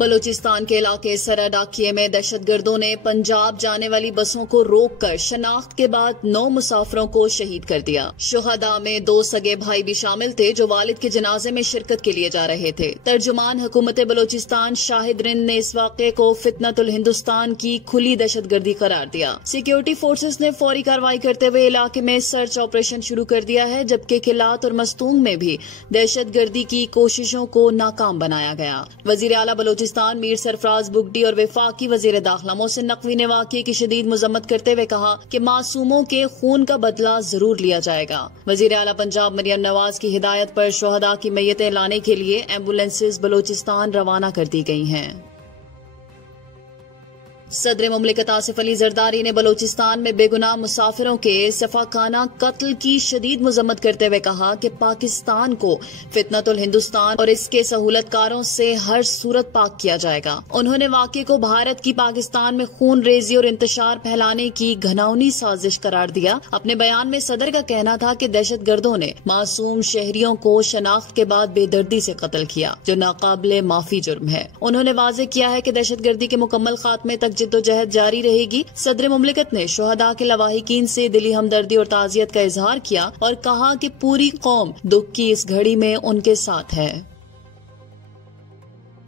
बलूचिस्तान के इलाके सराडाकिये में दहशतगर्दों ने पंजाब जाने वाली बसों को रोककर शनाख्त के बाद 9 मुसाफिरों को शहीद कर दिया। शुहदा में 2 सगे भाई भी शामिल थे जो वालिद के जनाजे में शिरकत के लिए जा रहे थे। तर्जुमान हुकूमत बलूचिस्तान शाहिद रिंद ने इस वाक़े को फितनतुल हिंदुस्तान की खुली दहशतगर्दी करार दिया। सिक्योरिटी फोर्सेस ने फौरी कार्रवाई करते हुए इलाके में सर्च ऑपरेशन शुरू कर दिया है, जबकि किलात और मस्तूंग में भी दहशतगर्दी की कोशिशों को नाकाम बनाया गया। वजीर आला बलूचिस्तान मीर सरफराज बुगटी और वफाकी वजीर दाखिला मोहसिन नकवी ने वाक़े की शदीद मजम्मत करते हुए कहा कि मासूमों के खून का बदला जरूर लिया जाएगा। वजीर आला पंजाब मरियम नवाज की हिदायत पर शुहदा की मैयतें लाने के लिए एम्बुलेंसेज बलूचिस्तान रवाना कर दी गई हैं। सदर मुमलिकत आसिफ अली जरदारी ने बलूचिस्तान में बेगुनाह मुसाफिरों के सफाकाना कत्ल की शदीद मजम्मत करते हुए कहा कि पाकिस्तान को फितनतुल हिंदुस्तान और इसके सहूलतकारों से हर सूरत पाक किया जाएगा। उन्होंने वाक़े को भारत की पाकिस्तान में खून रेजी और इंतशार फैलाने की घिनौनी साजिश करार दिया। अपने बयान में सदर का कहना था कि दहशतगर्दों ने मासूम शहरियों को शनाख्त के बाद बेदर्दी से कत्ल किया, जो नाकाबिले माफी जुर्म है। उन्होंने वाज़ेह किया है कि दहशतगर्दी के मुकम्मल खात्मे तक जिद्दोजहद जारी रहेगी। सदर मुमलिकत ने शुहदा के लवाहिकीन से दिली हमदर्दी और ताज़ियत का इजहार किया और कहा कि पूरी कौम दुख की इस घड़ी में उनके साथ है।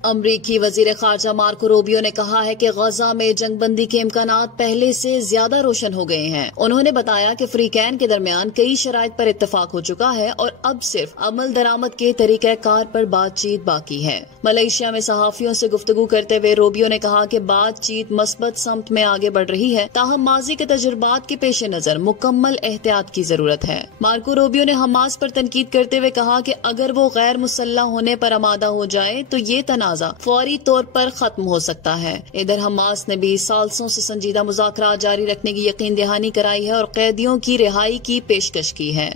अमरीकी वजीर खारजा मार्को रूबियो ने कहा है कि गजा में जंगबंदी के इम्कानात पहले से ज्यादा रोशन हो गए हैं। उन्होंने बताया कि फ्रीकैन के दरमियान कई शराइत पर इत्तफाक हो चुका है और अब सिर्फ अमल दरामद के तरीक़ाकार पर बातचीत बाकी है। मलेशिया में सहाफियों से गुफ्तगू करते हुए रूबियो ने कहा कि बातचीत मस्बत समत में आगे बढ़ रही है, ताहम माजी के तजुर्बात के पेश नजर मुकम्मल एहतियात की जरूरत है। मार्को रूबियो ने हमास पर तनकीद करते हुए कहा कि अगर वो गैर मुसल्लह होने पर आमादा हो जाए तो ये तनाज़ा फौरी तौर पर खत्म हो सकता है। इधर हमास ने भी सालसों से संजीदा मुज़ाकरात जारी रखने की यकीन दहानी कराई है और कैदियों की रिहाई की पेशकश की है।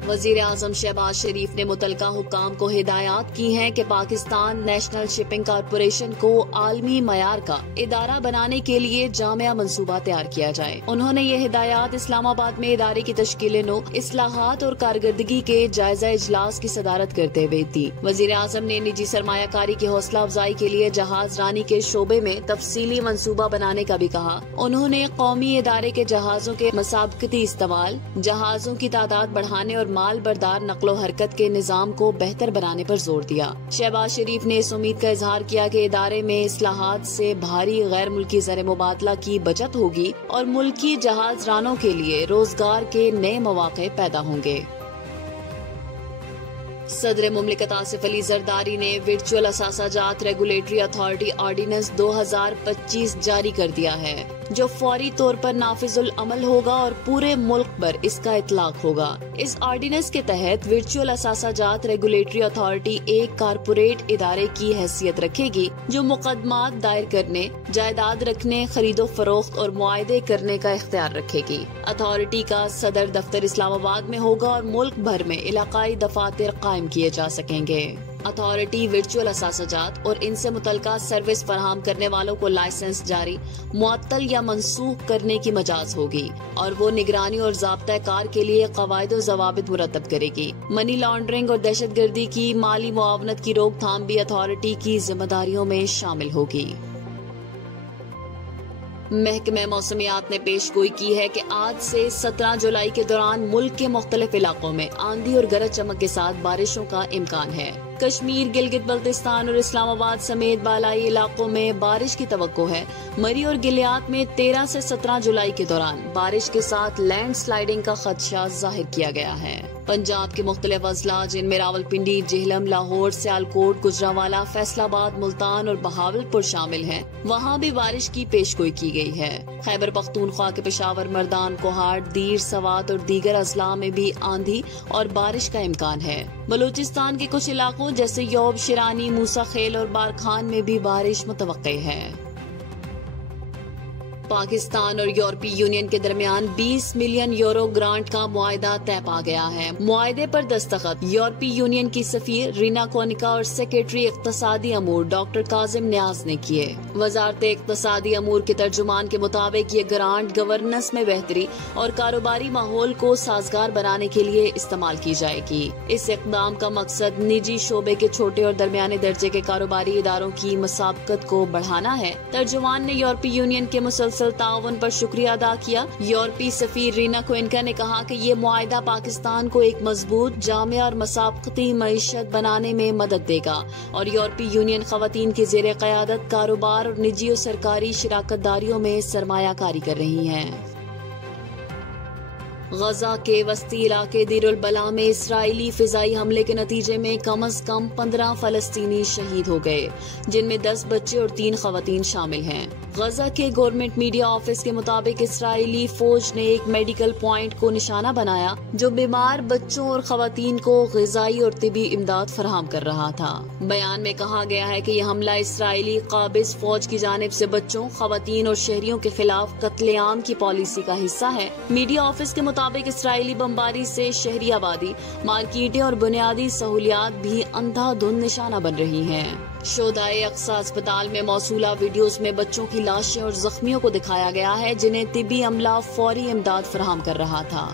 वजीर आजम शहबाज शरीफ ने मुतलका हुक्काम को हिदायत की हैं कि पाकिस्तान नेशनल शिपिंग कॉरपोरेशन को आलमी मयार का इदारा बनाने के लिए जामिया मंसूबा तैयार किया जाए। उन्होंने ये हिदायत इस्लामाबाद में इदारे की तश्कील नो, इस्लाहात और कारकर्दगी के जायजा इजलास की सदारत करते हुए दी। वजीर आजम ने निजी सरमायाकारी की हौसला अफजाई के लिए जहाज रानी के शोबे में तफसीली मंसूबा बनाने का भी कहा। उन्होंने कौमी इदारे के जहाजों के मसाबकती इस्तेमाल, जहाजों की तादाद बढ़ाने और माल बरदार नकलो हरकत के निजाम को बेहतर बनाने पर जोर दिया। शहबाज शरीफ ने इस उम्मीद का इजहार किया कि इदारे में इस्लाहात से भारी गैर मुल्की ज़र मुबादला की बचत होगी और मुल्की जहाज रानों के लिए रोजगार के नए मौके पैदा होंगे। सदर मुमलिकत आसिफ अली जरदारी ने वर्चुअल असासाजात रेगुलेटरी अथॉरिटी ऑर्डिनेंस 2025 जारी कर दिया है, जो फौरी तौर पर नाफिजुल अमल होगा और पूरे मुल्क पर इसका इतलाक होगा। इस ऑर्डिनेंस के तहत वर्चुअल असासाजात रेगुलेटरी अथॉरिटी एक कारपोरेट इदारे की हैसियत रखेगी जो मुकदमात दायर करने, जायदाद रखने, खरीदो फरोख्त और मुआहदे करने का इख्तियार रखेगी। अथॉरिटी का सदर दफ्तर इस्लामाबाद में होगा और मुल्क भर में इलाकाई दफातर कायम किए जा सकेंगे। अथॉरिटी वर्चुअल असासाजात और इनसे मुतल्लिका सर्विस फराहम करने वालों को लाइसेंस जारी, मुअत्तल या मनसूख करने की मजाज होगी और वो निगरानी और ज़ाब्ता कार के लिए कवायद और ज़वाबित मुरतब करेगी। मनी लॉन्ड्रिंग और दहशतगर्दी की माली मुआवनत की रोकथाम भी अथॉरिटी की जिम्मेदारियों में शामिल होगी। महकमे मौसमियात ने पेशगोई की है कि आज से 17 जुलाई के दौरान मुल्क के मुख्तलिफ इलाकों में आंधी और गरज चमक के साथ बारिशों का इम्कान है। कश्मीर, गिलगित बल्तिस्तान और इस्लामाबाद समेत बालाई इलाकों में बारिश की तवक्को है। मरी और गिलियात में 13 से 17 जुलाई के दौरान बारिश के साथ लैंड स्लाइडिंग का खदशा जाहिर किया गया है। पंजाब के मुख्तलिफ अजला जिनमें रावलपिंडी, जेहलम, लाहौर, सियालकोट, गुजरांवाला, फैसलाबाद, मुल्तान और बहावलपुर शामिल हैं, वहाँ भी बारिश की पेशगोई की गई है। खैबर पख्तूनख्वा के पेशावर, मर्दान, कोहाट, दीर, सवात और दीगर अजला में भी आंधी और बारिश का इम्कान है। बलूचिस्तान के कुछ इलाकों जैसे यौब, शिरानी, मूसा खेल और बारखान में भी बारिश मुतवक्के है। पाकिस्तान और यूरोपीय यूनियन के दरमियान 20 मिलियन यूरो ग्रांट का मुआहदा तय पा गया है। मुआहदे पर दस्तखत यूरोपीय यूनियन की सफीर रीना कोनिका और सेक्रेटरी इक्तसादी अमूर डॉक्टर काजिम न्याज ने किए। वजारत इक्तसादी अमूर के तर्जुमान के मुताबिक ये ग्रांट गवर्नेंस में बेहतरी और कारोबारी माहौल को साजगार बनाने के लिए इस्तेमाल की जाएगी। इस इक़दाम का मकसद निजी शोबे के छोटे और दरमियाने दर्जे के कारोबारी इदारों की मसाबकत को बढ़ाना है। तर्जुमान ने यूरोपीय यूनियन के मुसलसल ताउन पर शुक्रिया अदा किया। यूरोपीय सफीर रीना कोनिका ने कहा कि ये मुआहदा पाकिस्तान को एक मजबूत, जामे और मसाबकती मईशत बनाने में मदद देगा और यूरोपीय यूनियन खवातीन की ज़ेरे क़यादत कारोबार और निजी और सरकारी शिराकतदारियों में सरमायाकारी कर रही हैं। गजा के वस्ती इलाके दीरुल बला में इसराइली फिजाई हमले के नतीजे में कम से कम 15 फलस्तीनी शहीद हो गए, जिनमें 10 बच्चे और 3 खवातीन शामिल हैं। गजा के गवर्नमेंट मीडिया ऑफिस के मुताबिक इसराइली फौज ने एक मेडिकल पॉइंट को निशाना बनाया जो बीमार बच्चों और खवातीन को ग़िज़ाई और तिबी इमदाद फराहम कर रहा था। बयान में कहा गया है कि यह हमला इसराइली काबिज फौज की जानिब से बच्चों, खवातीन और शहरियों के खिलाफ कत्लेआम की पॉलिसी का हिस्सा है। मीडिया ऑफिस के मुताबिक इसराइली बमबारी से शहरी आबादी, मार्केटें और बुनियादी सहूलियात भी अंधाधुंध निशाना बन रही हैं। शोदाए अक्सा अस्पताल में मौसूला वीडियोस में बच्चों की लाशें और जख्मियों को दिखाया गया है, जिन्हें तिबी अमला फौरी इमदाद फराहम कर रहा था।